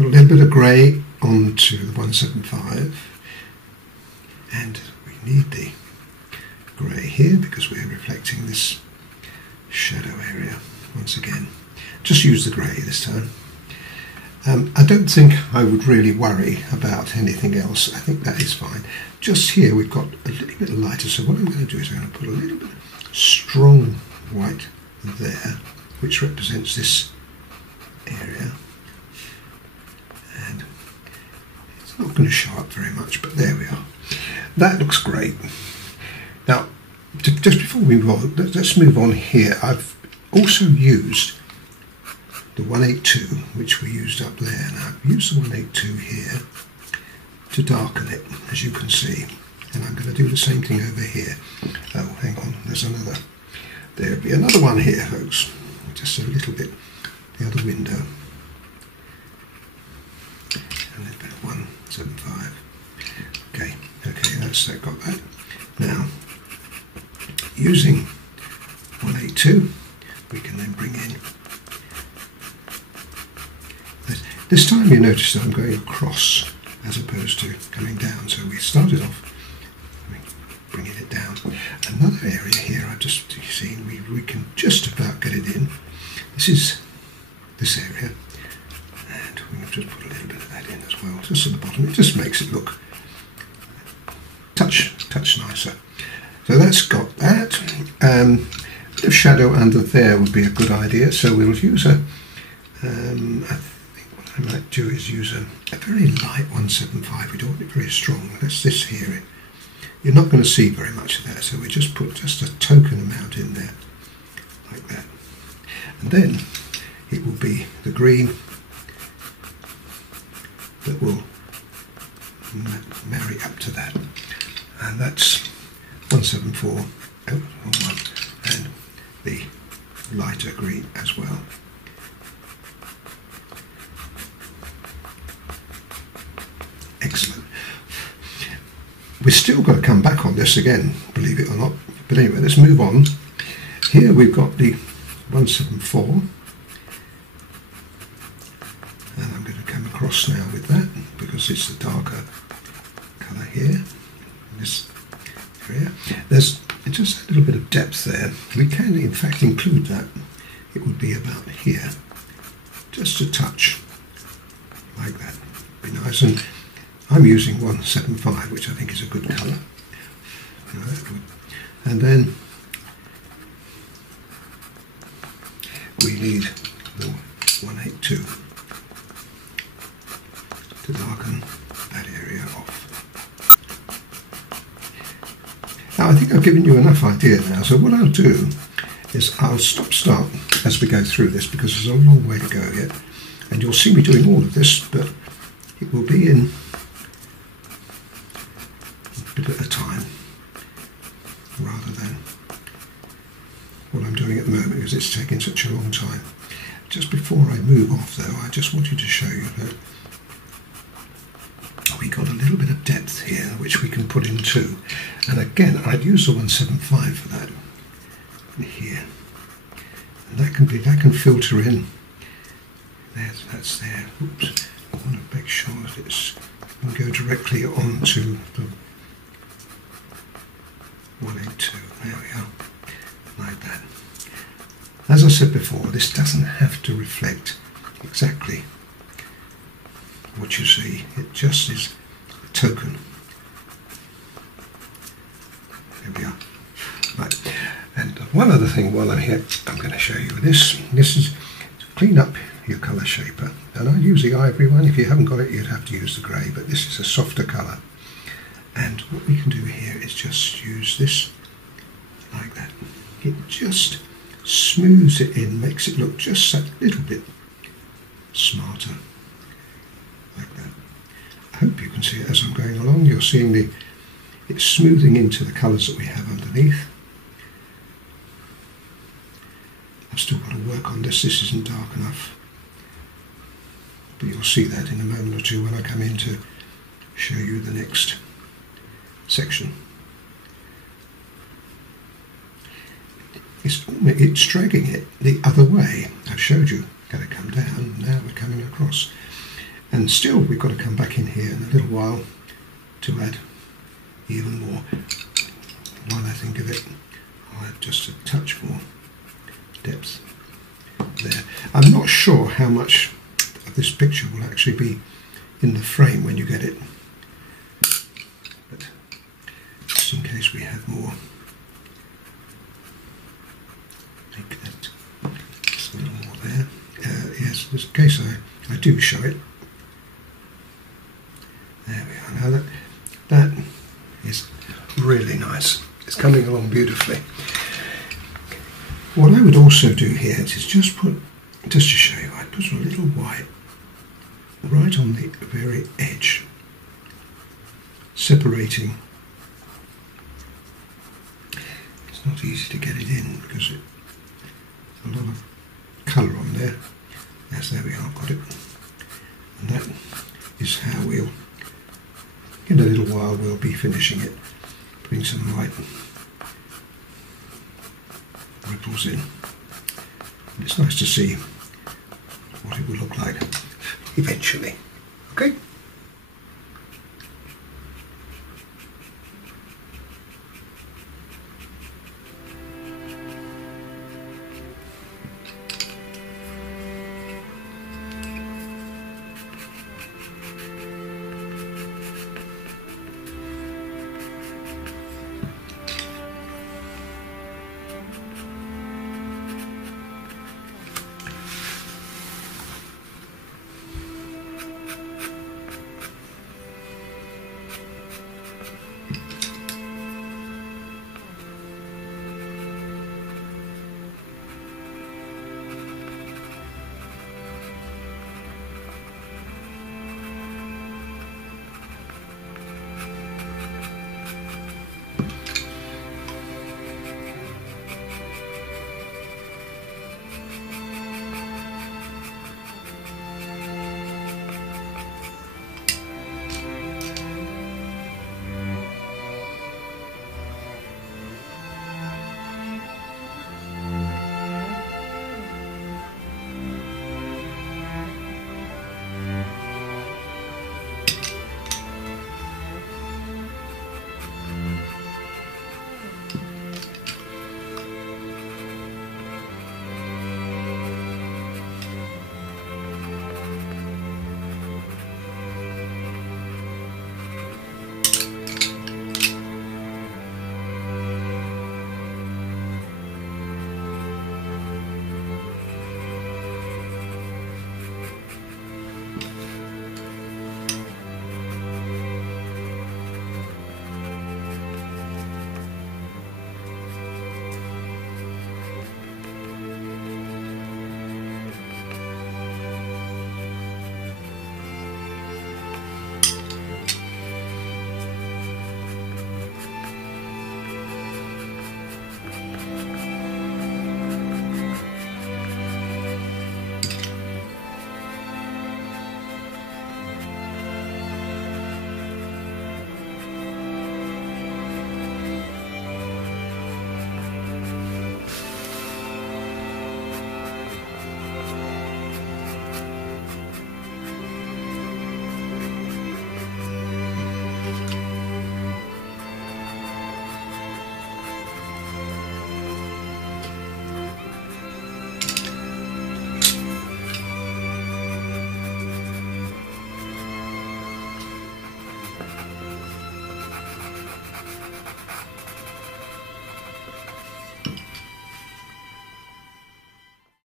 Put a little bit of grey onto the 175, and we need the grey here because we're reflecting this shadow area once again. Just use the grey this time. I don't think I would really worry about anything else. I think that is fine. Just here we've got a little bit lighter, so what I'm going to do is I'm going to put a little bit of strong white there, which represents this area, and it's not going to show up very much, but there we are. That looks great. Now, just before we move on, let's move on here. I've also used the 182, which we used up there. Now I've used the 182 here to darken it, as you can see, and I'm going to do the same thing over here. Oh, hang on, there'll be another one here, folks, just a little bit the other window, and a bit of 175. Okay, that's that, got that. Now, using 182, we can then bring in. This time you notice that I'm going across as opposed to coming down, so we started off bringing it down. Another area here I've just seen, we can just about get it in. This is this area, and we can just put a little bit of that in as well, just at the bottom. It just makes it look touch nicer. So that's got that. A bit of shadow under there would be a good idea, so we'll use a I might do is use a very light 175. We don't want it very strong. That's this here. You're not going to see very much of that, so we just put just a token amount in there, like that. And then it will be the green that will marry up to that. And that's 174, and the lighter green as well. Excellent. We've still got to come back on this again, believe it or not. But anyway, let's move on. Here we've got the 174. And I'm going to come across now with that because it's the darker colour here. This area. There's just a little bit of depth there. We can in fact include that. It would be about here. Just a touch. Like that. Be nice. And I'm using 175, which I think is a good colour. And then we need the 182 to darken that area off. Now I think I've given you enough idea now, so what I'll do is I'll start as we go through this because there's a long way to go yet, and you'll see me doing all of this, but it will be in a bit at a time rather than what I'm doing at the moment because it's taking such a long time. Just before I move off though, I just wanted to show you that we got a little bit of depth here which we can put in too, and again I'd use the 175 for that here, and that can filter in. That's there. Oops. I want to make sure that it's can go directly onto the 182. There we are, like that. As I said before, this doesn't have to reflect exactly what you see. It just is a token. There we are. Right. And one other thing while I'm here, I'm going to show you this. This is to clean up your colour shaper. And I use the ivory one. If you haven't got it, you'd have to use the grey, but this is a softer colour. And what we can do here is just use this like that. It just smooths it in, makes it look just that little bit smarter, like that. I hope you can see it as I'm going along. You're seeing it's smoothing into the colours that we have underneath. I've still got to work on this. This isn't dark enough, but you'll see that in a moment or two when I come in to show you the next section. It's dragging it the other way. I've showed you, got to come down, now we're coming across. And still we've got to come back in here in a little while to add even more. While I think of it, I'll add just a touch more depth there. I'm not sure how much of this picture will actually be in the frame when you get it, but just in case we have more, I think that just a little more there. Yes, in case I do show it. There we are. Now that is really nice. It's coming along beautifully. What I would also do here is just to show you, I put a little white right on the very edge, separating. It's not easy to get it in because there's a lot of colour on there. Yes, there we are, got it. And that is how we'll, in a little while, we'll be finishing it, putting some light ripples in. And it's nice to see what it will look like eventually. Okay?